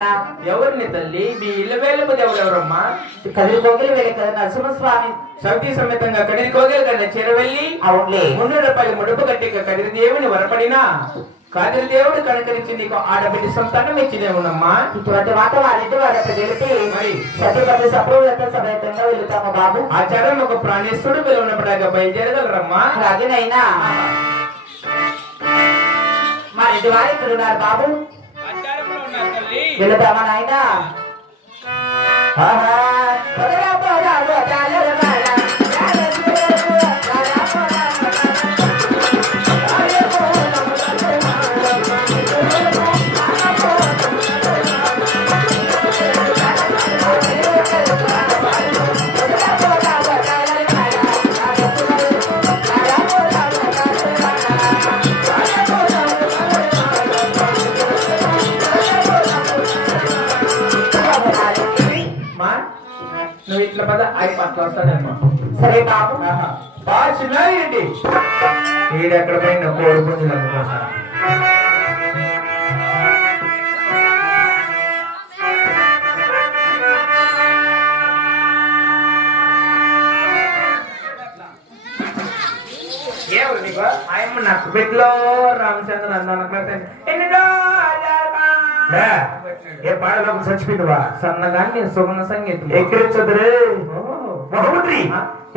ఎవరిని తల్లి మీ ఇల్లు వేలుపు దేవుడు ఎవరమ్మా? కదిరి కోగిలి వెళ్ళి కదా నరసింహస్వామి సౌతి సమేతంగా కదిరి కోగిలి కన్నా చేరవెళ్ళి అవునులే 300 రూపాయలు ముడుపు కట్టి కదిరి దేవుని వరపడినా కదిరి దేవుడు కనుకరించి నీకు ఆడబిడ్డ సంతానం ఇచ్చినేవునమ్మా. ఇటువంటి మాట వారింటి వారికి తెలిపి మరి సత్యపతి సప్రభుత సమేతంగా వెళ్తాము బాబు. ఆచారం ఒక ప్రాణేశ్వరుడు పిలువనప్పటిగా బయలుదేరగలరమ్మా. అలాగేనైనా మా ఇంటి వారు ఇక్కడ ఉన్నారు బాబు. వెళదామా నాయనా? నువ్వు ఇట్లా పద అయి పట్ల వస్తాడమ్మా. సరే బాబు. చిన్నది ఈడెక్కడ పోయిన కోడి పుంజులు అనుకుంటా. ఏమరు నీకు ఆయమ్మ నాకు బిడ్డలో రామచంద్ర ఏ పాడలోకి చచ్చిపోయిందివా సన్నగాన్ని సుగన సంగీతం ఎక్కిరించదురే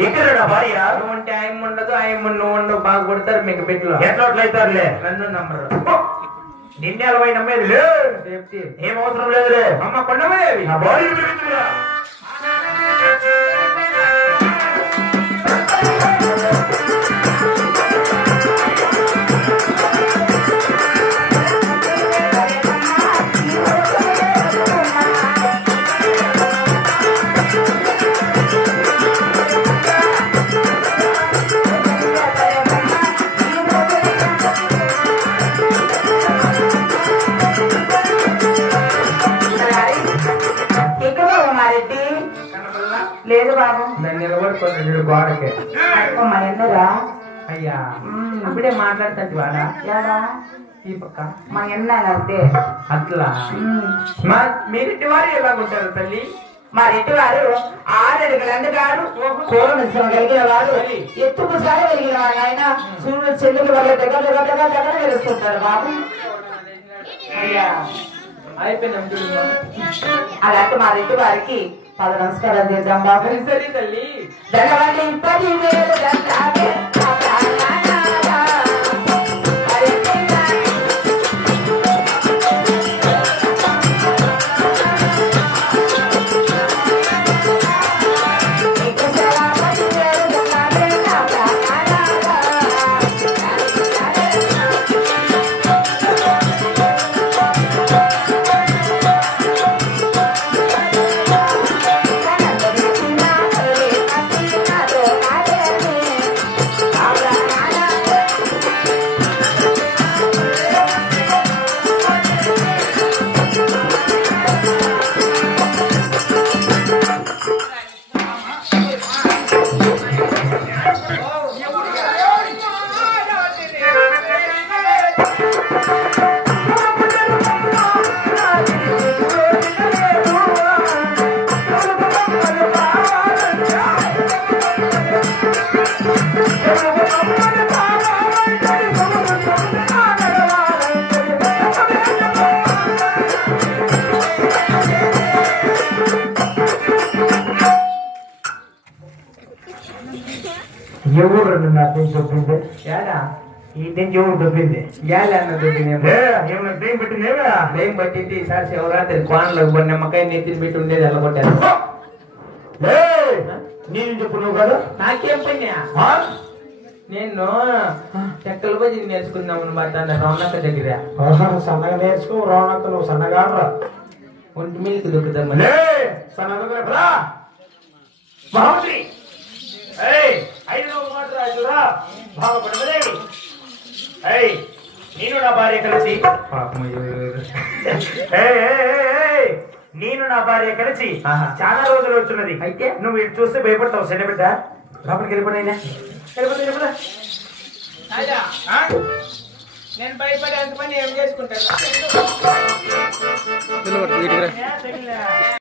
ఎక్కడా భార్య అంటే ఆయమ్మ ఉండదు ఆయమ్మ నువ్వు ఉండవు బాగా కొడతారు మీకు బిడ్డలో ఎట్లయితారులే నన్ను నమ్మరు నిన్నే అలవై నమ్మేది లేదు ఏం అవసరం లేదులే అమ్మ కొండమేవి నా భార్య లేదు బాబు. దాన్ని నిలబడుకోండి గోడకే మా ఎన్నరా అయ్యా ఇప్పుడే మాట్లాడుతుంది వాడా ఏడా ఈ పక్క మా ఎన్నంతే అట్లా మీరింటి వారు ఎలాగుంటారు తల్లి? మా రెడ్డి వారు 6 అడుగులందు కాదు కూర నిశ్చయం కలిగిన వాడు ఎత్తుకు సారి కలిగిన వాడు. ఆయన సూర్యుడు చెల్లుకి వాళ్ళ దగ్గర వెలుస్తుంటారు బాబు. అయ్యా అయిపోయినాం చూడమ్మా. అలాంటి మా రెడ్డి వారికి 10 నమస్కారాలు చేద్దాం బాబు. సరే తల్లి. ధనవంటి 10,000 దండాలే ఎవరు దొబ్బింది ఏడా ఈ నుంచి ఎవరు దొబ్బింది ఏలా అన్న దొబ్బింది పెట్టిందేవా దయ్యం పట్టింది సార్ శివరాత్రి కోనలోకి పోయి నిమ్మకాయ నెత్తిని పెట్టి ఉండేది వెళ్ళగొట్టారు. నేను చెప్పు నువ్వు కదా నాకేం పన్నా నేను చెక్కల బజ్జీ నేర్చుకుందామని పడతాను రౌనక్క దగ్గర. సన్నగా నేర్చుకో రౌనక్క నువ్వు సన్నగా ఒంటి మీదకి దొక్కుతామని సన్నగా నేను నా భార్య కలిసి చాలా రోజులు వచ్చినది. అయితే నువ్వు ఇటు చూస్తే భయపడతావు. సెన్న బిడ్డ లోపలికి వెళ్ళిపోయినా నేను భయపడే అంత పని ఏం చేసుకుంటాను